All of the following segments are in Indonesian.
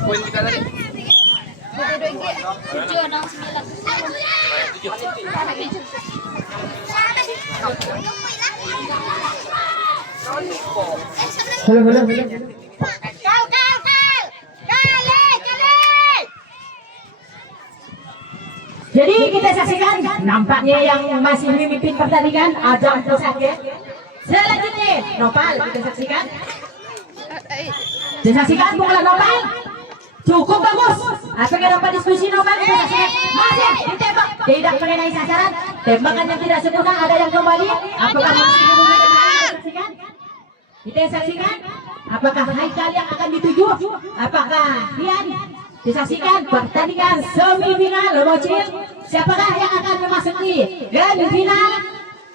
Poin kita tadi. Halo. Jadi kita saksikan nampaknya yang masih memimpin pertandingan Ajang Pusaka. Selanjutnya Nopal kita saksikan. Disaksikan pukulan Nopal. Cukup bagus. Apakah dapat diskusi Nopal? Kita saksikan. Masih ditembak. Tidak mengenai sasaran. Tembakan yang tidak sempurna. Ada yang kembali. Apakah masih disaksikan? Kita saksikan. Apakah Haikal yang akan dituju? Apakah Rian? Disaksikan pertandingan semifinal bocil. Siapakah yang akan memasuki grand final?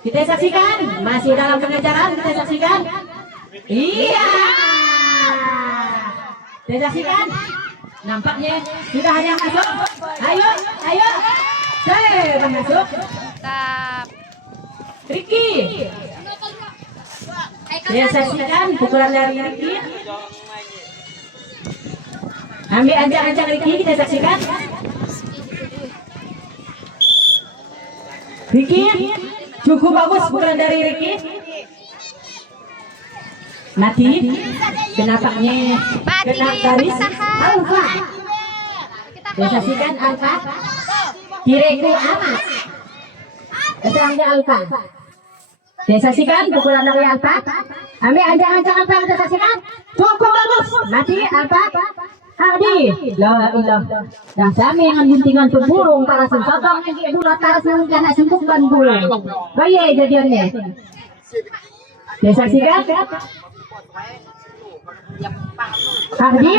Kita saksikan masih dalam pengejaran. Kita saksikan. Iya. Kita saksikan. Nampaknya sudah hanya masuk. Ayo. Masuk. Tap. Ricky. Kita saksikan pukulan dari Ricky. Ambil ancang-ancang Ricky, kita saksikan. Ricky, cukup bagus pukulan dari Ricky. Mati, kenapaknya kena garis Alfa. Kita saksikan Alfa. Kireku amat. Keserangnya Alfa. Kita saksikan pukulan dari Alfa. Ambil ancang-ancang Alfa, kita saksikan. Cukup bagus, mati Alfa. Hadi, la ilah. Dan kami yang guntingan pemburung para sensabang yang bulat taras yang kena sempukkan burung. Baik jadiannya. Disaksikan. Hadi.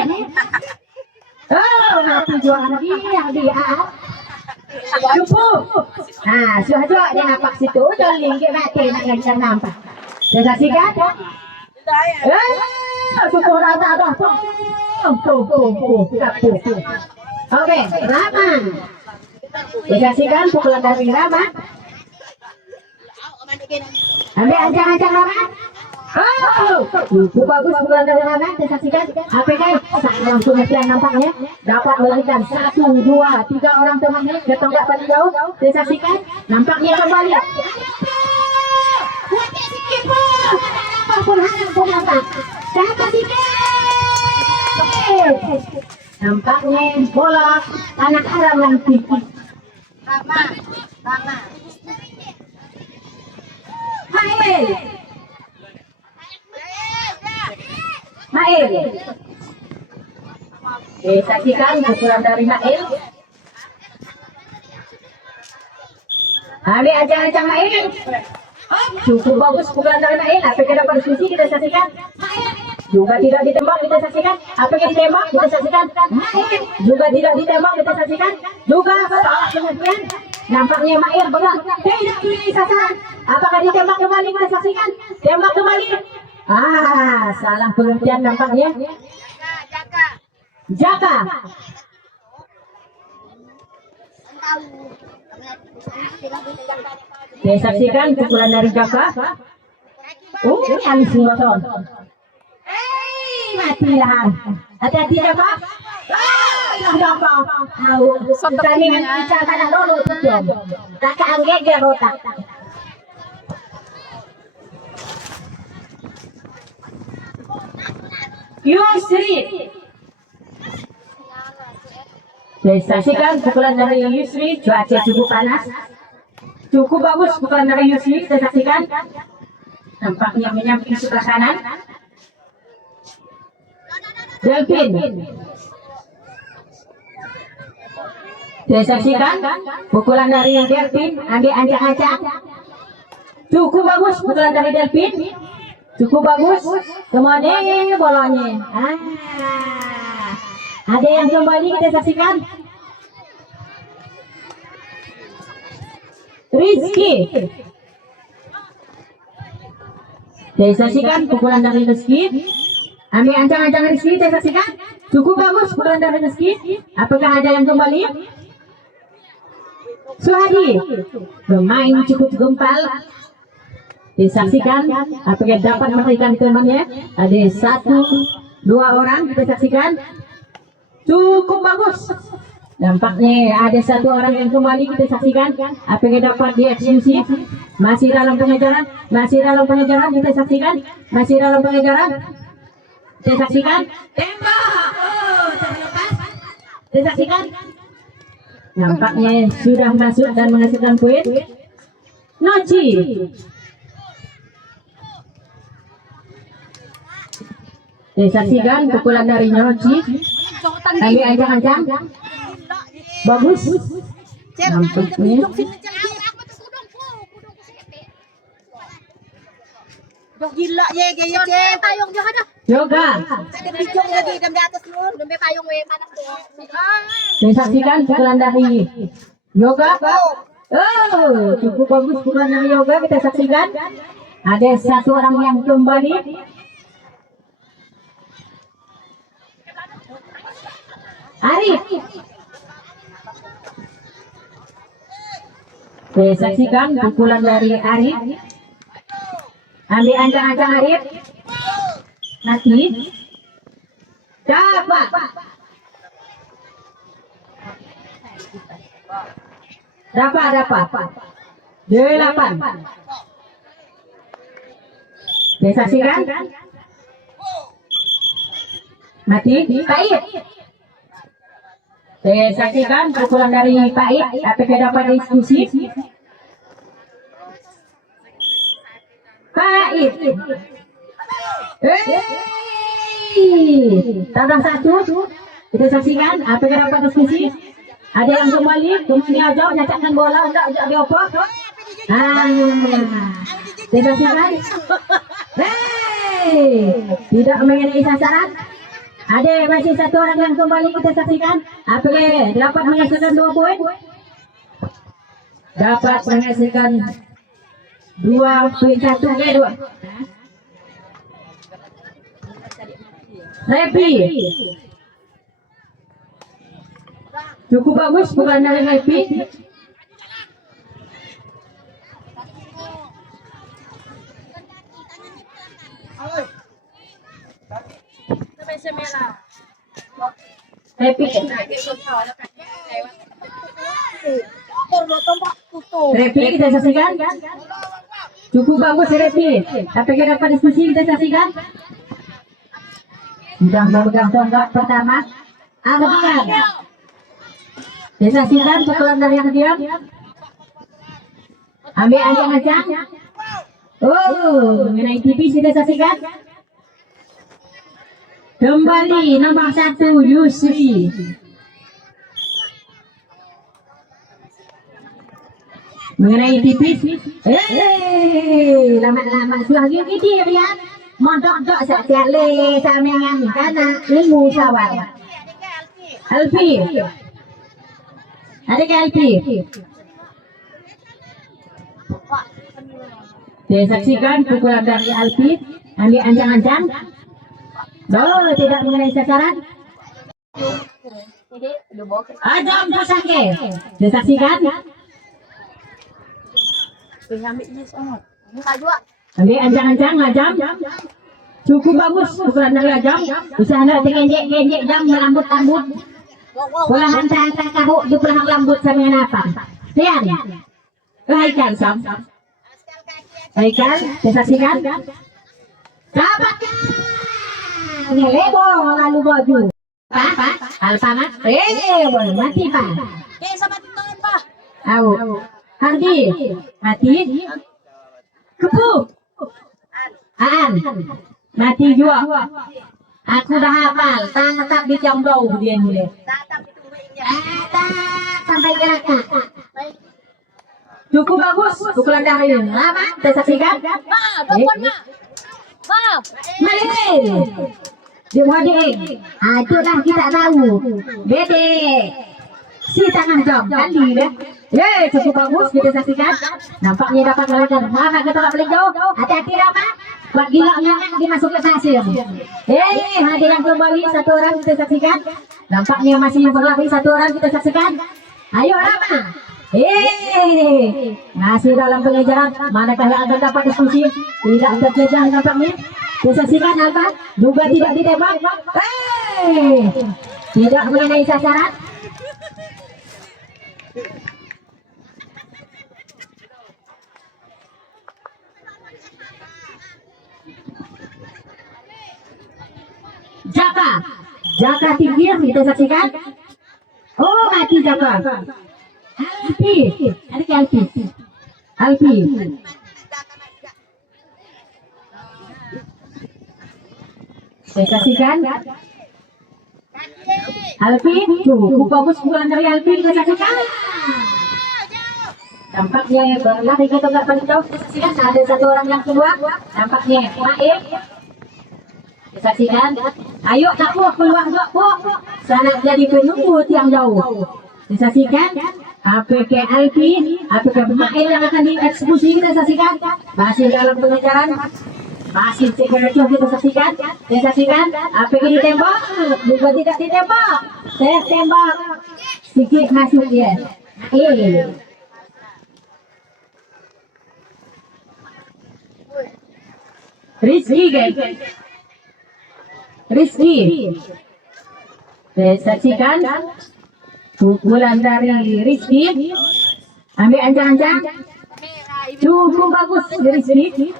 Oh, mati jual Hadi. Cukup. Nah, sudah dia nampak situ, joling ke mati nak yang nampak. Disaksikan. Syukur ada. Oke, Rama. Disaksikan pukulan dari Rama. Ambil ancang-ancang Rama. Bagus pukulan dari Rama. Disaksikan. APK langsung ngekian nampaknya. Dapat melarikan 1, 2, 3 orang temannya. Ketonggak paling jauh. Disaksikan. Nampaknya kembali. Nampaknya bola anak haram yang tinggi. Rama. Mail. Saksikan pukulan dari Mail. Ambil ancang-ancang Mail. Cukup bagus pukulan dari Mail. Apakah dapat diskusi? Kita saksikan. Juga tidak ditembak, kita saksikan. Apakah ditembak? Kita saksikan. Juga tidak ditembak, kita saksikan. Juga salah pengertian. Nampaknya Mail pegang. Tidak pilih sasaran. Apakah ditembak kembali? Kita saksikan. Tembak kembali. Salah pengertian nampaknya. Jaka. Saya saksikan pukulan dari Jaka. Yang singgoton. Matilah. Hati-hati Jaka. Jaka. Kami mengucapkan dulu tujuan. Tak keanggap dia rotak. Yusri. Saya saksikan pukulan dari Yusri. Cuaca cukup panas. Cukup bagus pukulan dari Yusri. Saya saksikan. Nampaknya menyamping sebelah kanan. Delvin. Saya saksikan pukulan dari Delvin. Ambil ancang-ancang. Cukup bagus pukulan dari Delvin. Cukup bagus. Kemana bolanya? Ada yang kembali, kita saksikan. Rizky. Saya saksikan pukulan dari Rizky. Ambil ancang-ancang Rizky, saya saksikan. Cukup bagus pukulan dari Rizky. Apakah ada yang kembali? Suhadi. Bermain cukup gempal. Disaksikan apakah dapat memberikan temannya. Ada 1-2 orang kita saksikan. Cukup bagus. Nampaknya ada 1 orang yang kembali kita saksikan. Apakah dapat dieksekusi? Masih dalam pengejaran. Masih dalam pengejaran kita saksikan. Masih dalam pengejaran. Kita saksikan. Tembak. Oh, terlepas. Kita saksikan. Nampaknya sudah masuk dan menghasilkan poin. Noci. Disaksikan pukulan dari Noci. Kami ancang-ancang. Bagus. Nampaknya. Gila ye gaya ye payung dia ada. Yoga. Ada bijong lagi di atas lu. Dembe payung we panas tuh. Disaksikan pukulan dari Yoga. Oh, cukup bagus pukulan dari Yoga kita saksikan. Ada 1 orang yang kembali. Arif. Disaksikan pukulan dari Arif. Ambil ancang-ancang Arif. Nanti. Dapat. Dapat. 8. Disaksikan. Mati. Pait. Disaksikan pukulan dari Pait. Apakah dapat diskusi? Pait. Tambah 1. Kita saksikan apakah dapat diskusi? Ada yang kembali jauh nyacakkan bola enggak dioper. Kita saksikan. Tidak mengenai sasaran. Ada masih 1 orang yang kembali kita saksikan. Apakah dapat menghasilkan 2 poin? Dapat menghasilkan 2.1 Repi. Cukup bagus bukan dari Repi. Repi. Repi kita saksikan. Cukup bagus Repi. Tapi kita dapat diskusi kita saksikan. Sudah memegang tonggak pertama. Alfian. Disaksikan pukulan dari yang diam. Ambil ancang-ancang. Oh, mengenai tipis kita saksikan. Kembali nomor 1 Yusri. Mengenai tipis. Lama-lama sudah gitu ya. Mondok-dok sekali samengan karena ilmu sawal. Alfi. Ada ke Alfi? Disaksikan pukulan dari Alfi. Ambil ancang-ancang. Oh, tidak mengenai sasaran. Ajam Pusake. Disaksikan. Ambil ancang-ancang Ajam. Cukup bagus pukulan dari Ajam. Usaha nak kenjek-kenjek jam melambut-lambut. Bola hantar-hantar kahuk di belakang lambut sama apa? Lian. Haikal Sam. Haikal, disaksikan. Dapatkan. Lebo lalu baju. Pak, Alfamat. Boleh mati Pak. Oke, sama tindakan Pak. Au. Hardi. Mati. Kepu. Aan. Mati juga. Aku dah hafal. Tatap di Jambrau dia ni. Tatap ditungguinnya. Sampai ke Raka. Cukup bagus. Pukulan dari lama. Kita saksikan. Ma, dokon Ma. Ma. Mari. Dia wadik. Itulah kita tahu. Bede. Si tangan jam. Kali deh. Cukup bagus. Kita saksikan. Nampaknya dapat melakukan. Maka kita tak boleh jauh. Hati-hati Rama. Buat gilanya dimasuk ke pasir. Ada yang kembali 1 orang kita saksikan. Nampaknya masih berlari 1 orang kita saksikan. Ayo Rama. Masih dalam pengejaran. Manakah yang akan dapat diskusi? Tidak terkejar nampaknya. Disaksikan Alfa juga tidak ditembak. Tidak mengenai sasaran. Jaka tinggi kita saksikan. Oh, mati Jaka. Alpi, ada Alpi. Saya saksikan. Alpi, cukup bagus pukulan dari Alpi, kita saksikan. Tampaknya berlari kita nggak paling jauh. Kita saksikan ada satu orang yang keluar. Tampaknya Maif. Saksikan, ayo aku keluar Bu. Sana jadi penunggu yang jauh. Disaksikan, APK Alpi, APK Mail yang akan dieksekusi kita saksikan. Masih dalam pengejaran, masih security kita saksikan. Disaksikan, APK ditembak, juga tidak ditembak. Saya tembak, sedikit masuk ya. Rizky, saya saksikan pukulan dari Rizky, ambil ancang-ancang, cukup bagus dari Rizky.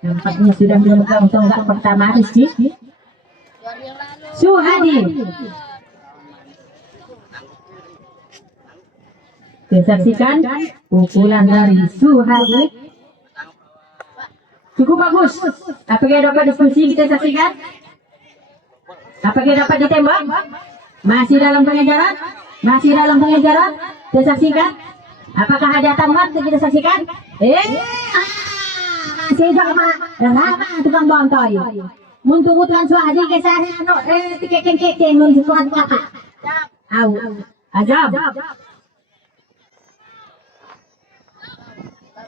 Nampaknya sudah memegang tonggak pertama Rizky. Suhadi, saya saksikan pukulan dari Suhadi, cukup bagus. Apakah dapat diskusi kita saksikan? Apakah dapat ditembak? Masih dalam pengejaran. Kita saksikan. Apakah ada tamat kita saksikan? Masih lama tukang bontoy. Muntung-muntungan suara ke sana tiket muntung apa? Azab.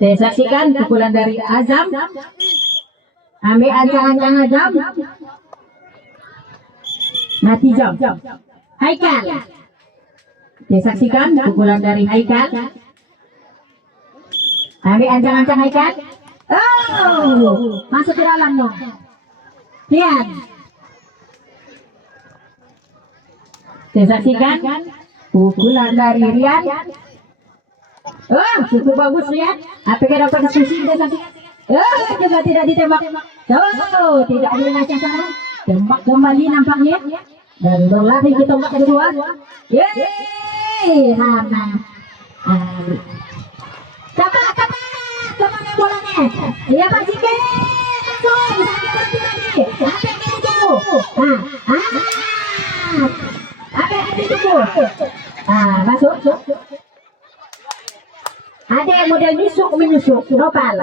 Saya saksikan pukulan dari Azam. Ambil ancang-ancang Azam. Mati jam. Haikal. Disaksikan pukulan dari Haikal. Ambil ancang-ancang Haikal. Oh, masuk ke dalam dong. Lihat. Disaksikan pukulan dari Rian. Oh, cukup bagus Rian. Apakah dapat diskusi? Disaksikan. Oh, juga tidak ditembak. Oh, tidak ada sasaran. Tembak kembali nampaknya dan berlari ke tombak kedua. Mana? Kemana bolanya? Ya Pak Cike, langsung sakit berarti lagi. Sampai kita tunggu. Apa yang kita tunggu? Masuk. Ada yang model menyusuk, nopal.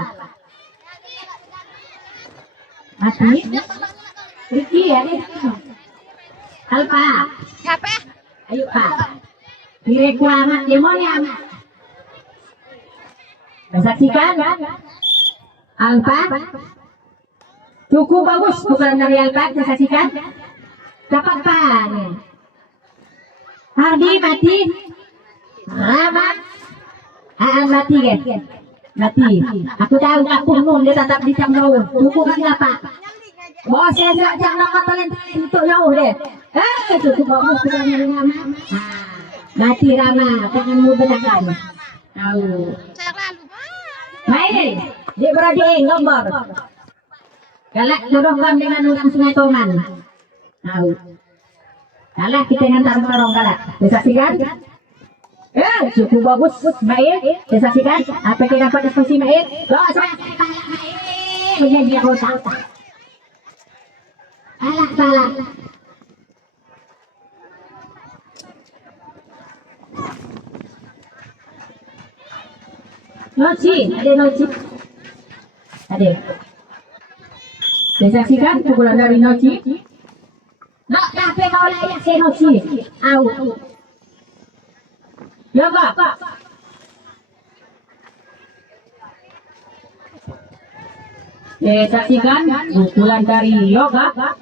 Mati. Ricky ya, Alfa. Siapa? Ayo Pak. Direklamat demonya amat. Saksikan Alfa. Cukup bagus pukulan dari Alfa. Saksikan. Dapat Pak. Hardi mati. Ramat. Mati guys. Mati. Aku tahu aku nun dia tetap di jauh. Pukulan apa? Bos saya jangan nama talent untuk jauh deh. Cukup bagus pukulannya Rama. Mati Rama, tanganmu benarkan. Tahu. Main, dia berani nomor. Galak jodohkan dengan orang Sungai Toman. Tahu. Galak kita ngantar orang galak. Disaksikan? Cukup bagus, Main. Disaksikan? Apa kita dapat diskusi Main? Loh, saya galak Main. Menjadi kota. Salah. Noci. Ada. Disaksikan pukulan dari Noci. Nak sampai kau layak si Noci. Out. Ya Pak. Disaksikan pukulan dari Yoga.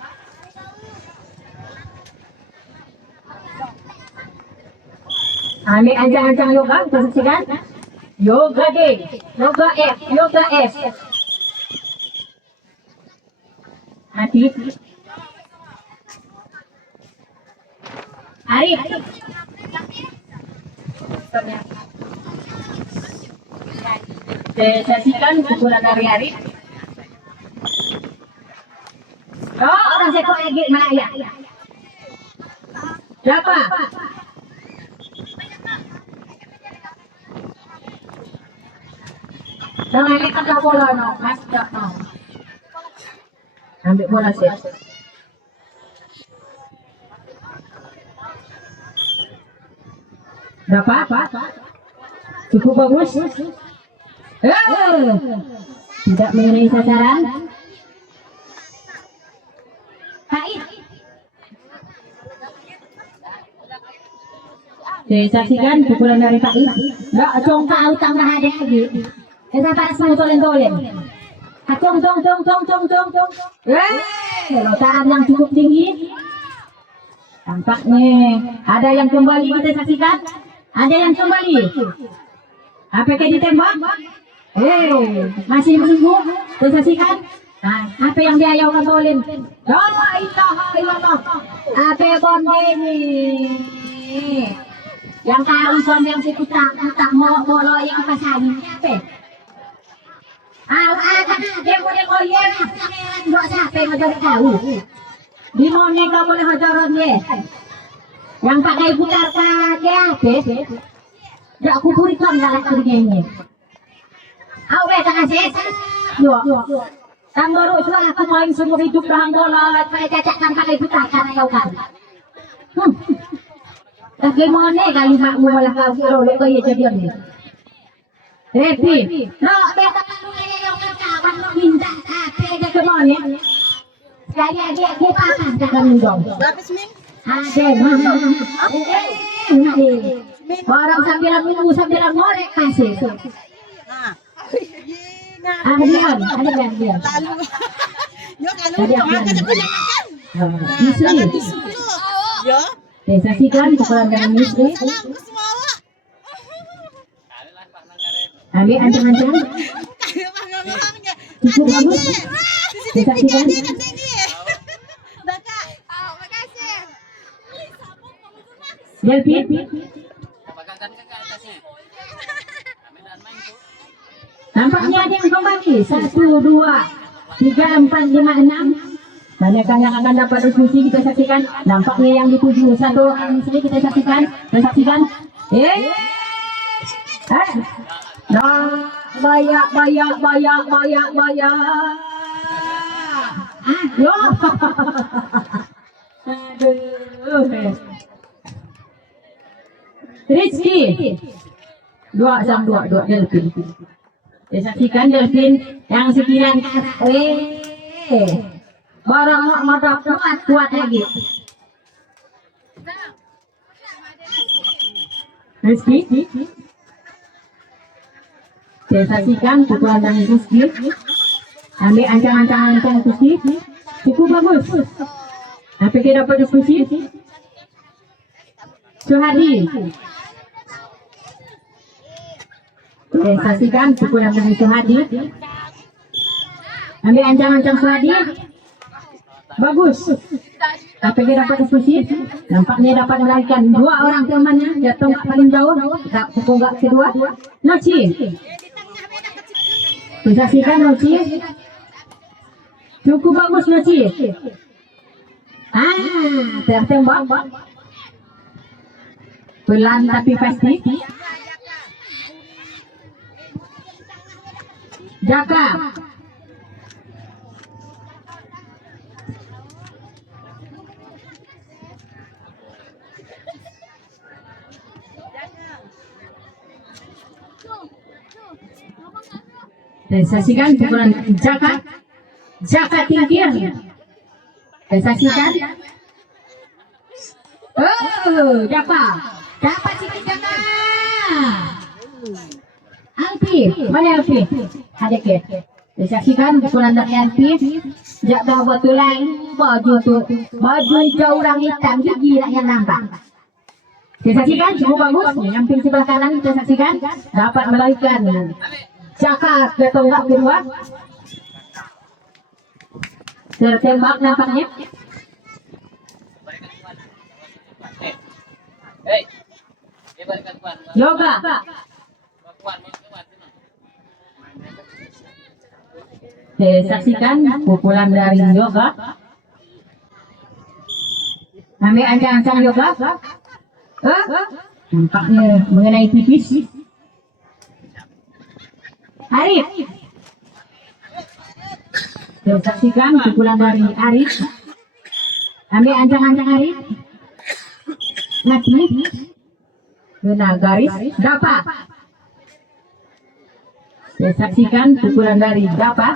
Ambil ancang-ancang yoga, kita saksikan. Yoga D, yoga F, yoga F. Mati. Arif. Saya saksikan pukulan dari Arif. Oh, orang sekor lagi mana ya? Siapa? Jangan lekat ke bola, no. Mas, no. Ambil bola sih. Dapat? Cukup bagus. Tidak mengenai sasaran. Baik. Saya saksikan pukulan dari Pak I. Nggak, cong kau tambah ada lagi. Kita tak semua tolen-tolen. Cong. Lotaan yang cukup tinggi. Tampaknya ada yang kembali, kita saksikan. Ada yang kembali. Apakah ditembak? Masih menunggu. Kita saksikan. Nah, apa yang dia yang tolen? La ilaha illallah. Apa bonde ini? Yang tahu son yang si kutak mau yang pasang apa? Dia boleh koyer, nggak sampai ngejar tahu. Di mana kamu boleh hajarannya? Yang pakai putar saja, tidak aku berikan dalam kerjanya. Awe tak kasih, kamu baru suara aku main semua hidup dalam bola, saya cacatkan pakai putar karena kau kan. Bagaimana kalau makmu malah kau kalau kau jadian ni? Repi, nak beta yang kawan minta apa dia ke mana? Saya dia pakai jangan dong. Berapa Min? Ada orang sambil minum sambil ngorek kasih. Ada dia. Lalu. Yo kalau Ada makan dia. punya makan. Misri. Yo. Saya saksikan pukulan dari Misri. Salam ke semua awak. Ambil ancang-ancang. Cukup bagus. Saya saksikan. Delpin. Nampaknya ada yang kembali. 1, 2, 3, 4, 5, 6. Banyakkah yang akan dapat diskusi kita saksikan. Nampaknya yang dituju satu orang di sini kita saksikan. Nah, bayak. Yo. Aduh. Rizky 2 Delpin. Saya saksikan Delpin yang sekian barang motor kuat lagi. Rizky. Saya saksikan pukulan dari Rizky. Ambil ancang-ancang Rizky. Cukup bagus. Apa kita dapat diskusi? Suhadi. Saya saksikan pukulan dari Suhadi. Ambil ancang-ancang Suhadi. Bagus. Apa kita dapat diskusi? Nampaknya dapat melarikan 2 orang temannya. Jatuh paling jauh. Tak pukul kedua. Noci. Saya saksikan Noci. Cukup bagus Noci. Tertembak. Pelan tapi pasti. Jaka. Dan saksikan pukulan Jaka. Jaka tingkir. Dan saksikan. Jaka. Dapat sikit Jaka. Alpi, mana Alpi? Ada ke? Disaksikan pukulan dari Alpi. Jak bawa tulang baju tu. Baju hijau orang hitam gigi lah yang nampak. Disaksikan cukup bagus. Nyamping sebelah kanan kita saksikan dapat melarikan Jaka ke tonggak kedua. Tertembak nampaknya. Yoga. Saksikan pukulan dari Yoga. Ambil ancang-ancang Yoga. Nampaknya mengenai tipis. Arif. Saksikan pukulan dari Arif. Ambil ancang-ancang Arif. Mati. Kena garis. Dapat. Saksikan pukulan dari dapat.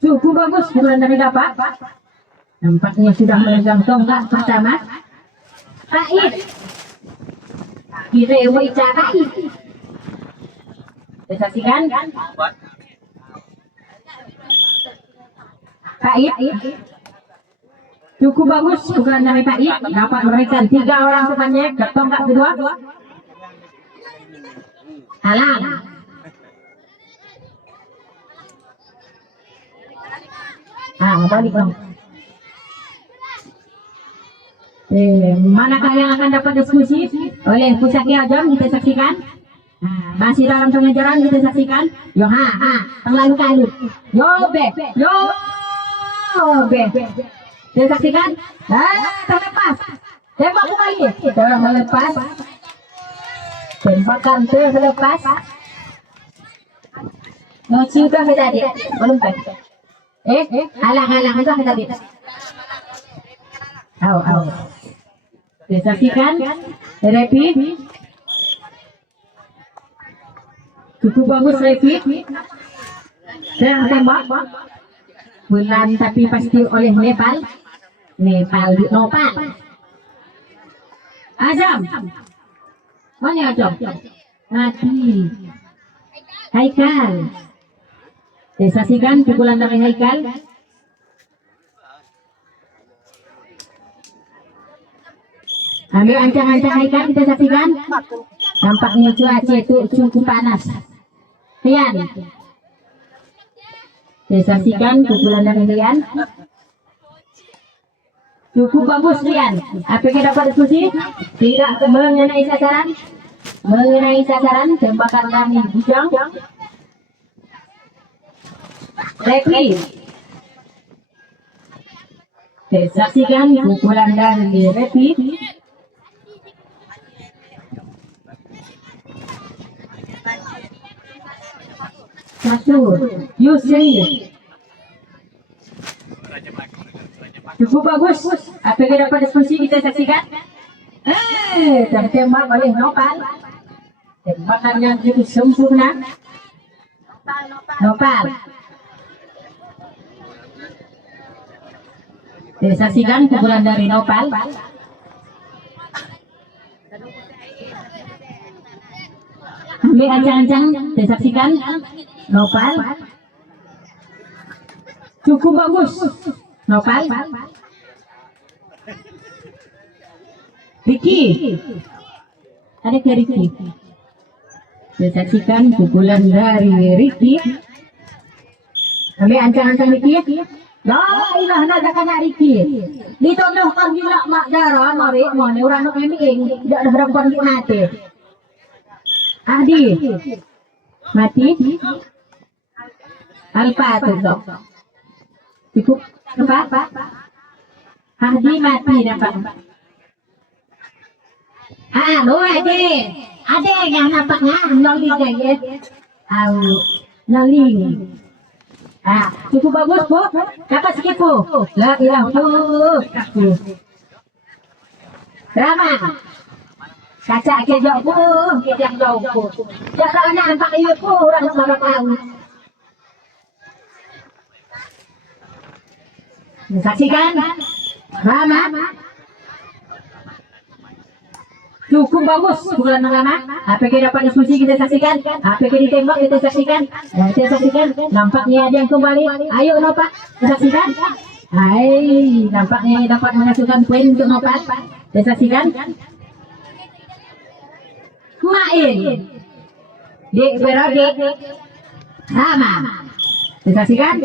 Cukup bagus pukulan dari dapat. Nampaknya sudah memegang tonggak pertama. Baik. Kita mau bicara. Saksikan. Baik. Cukup bagus pukulan dari Pak Ik, dapat memberikan 3 orang temannya ke tonggak kedua. Halang. Balik dong. Manakah yang akan dapat diskusi oleh Pusaki Ajam kita saksikan. Masih dalam pengejaran kita saksikan. Yo terlalu kalut. Yo be. Kita saksikan. Terlepas. Tembak kembali. Terlepas. Tembakan terlepas. Sudah tadi. Belum kan? Halang itu tadi. Saksikan. Repi. Cukup bagus Repi. Dan tembak. Bulan tapi pasti oleh Nepal. Nopal. Azam. Mana Azam? Mati. Haikal. Saksikan pukulan dari Haikal. Ambil ancang-ancang Haikal kita saksikan. Nampaknya cuaca itu cukup panas. Rian. Saksikan pukulan dari Rian. Cukup bagus Rian. Apa yang dapat diskusi? Tidak mengenai sasaran. Mengenai sasaran tembakan dari Bujang. Repi. Saksikan pukulan dari Repi. Satu, Yusri. Cukup bagus. Apa yang dapat diskusi kita saksikan? Tertembak oleh Nopal. Tembakan yang cukup sempurna. Nopal. Saksikan pukulan dari Nopal. Ambil ancang-ancang, saksikan Nopal. Cukup bagus Nopal. Ricky. Ada ke Ricky. Saksikan pukulan dari Ricky. Ambil ancang-ancang Ricky. La ilah nadakan Ricky. Ditodohkan gila mak darah mari mana orang nak ing tidak ada harapan kita mati. Adi mati. Alpa tu dok. Cukup apa? Adi mati nampak. Lo ada yang nampaknya noli gaya. Noli. Cukup bagus Bu. Dapat sekipu. La ilah tu. Drama. Kaca ke jauh Bu, ke jauh Bu. Jangan nampak ieu Bu orang marah tahu. Saksikan. Drama. Cukup bagus pukulan yang lama. APK dapat diskusi kita saksikan. APK ditembak kita saksikan. Kita saksikan. Nampaknya ada yang kembali. Ayo Nopak kita saksikan. Hai, nampaknya dapat menghasilkan poin untuk Nopak. Kita saksikan. Main. Dek berade. Sama. Kita saksikan.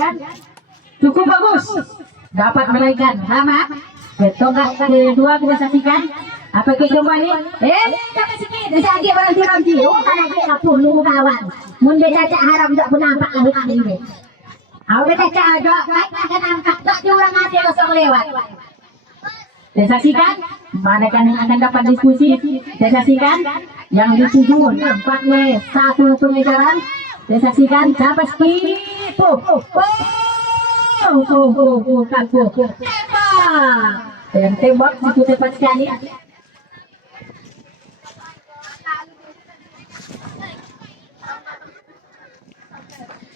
Cukup bagus. Dapat menaikkan sama. Tonggak kedua kita saksikan. Apa kita kembali? Jangan sikit. Saya lagi berhenti-henti. Oh, karena kita perlu kawan. Mungkin caca harap tak pernah nampak hari ini. Awak caca ada. Baiklah kan angkat. Tak ada orang mati kosong lewat. Saya saksikan. Mana kan yang akan dapat diskusi? Saya saksikan. Yang dituju nampaknya satu pengejaran. Saya saksikan. Sampai skip. Tembak. Yang tembak cukup tepat sekali.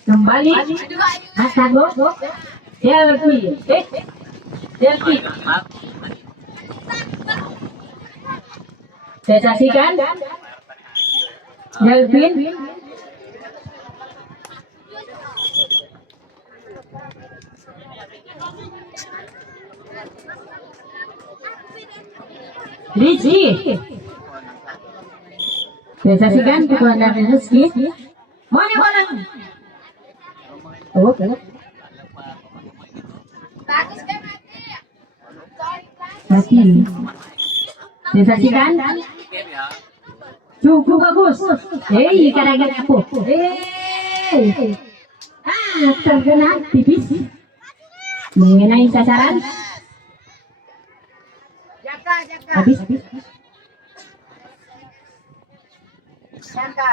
Kembali Mas Tago Delphi Delphi saya saksikan Delvin Rizky saya saksikan pukulan dari Rizky mana oh, okay. Bagus kan Mati. Disaksikan. Cukup bagus. Kadang-kadang apa? Terkena tipis. Mengenai sasaran. Jaka. Habis. Jaka.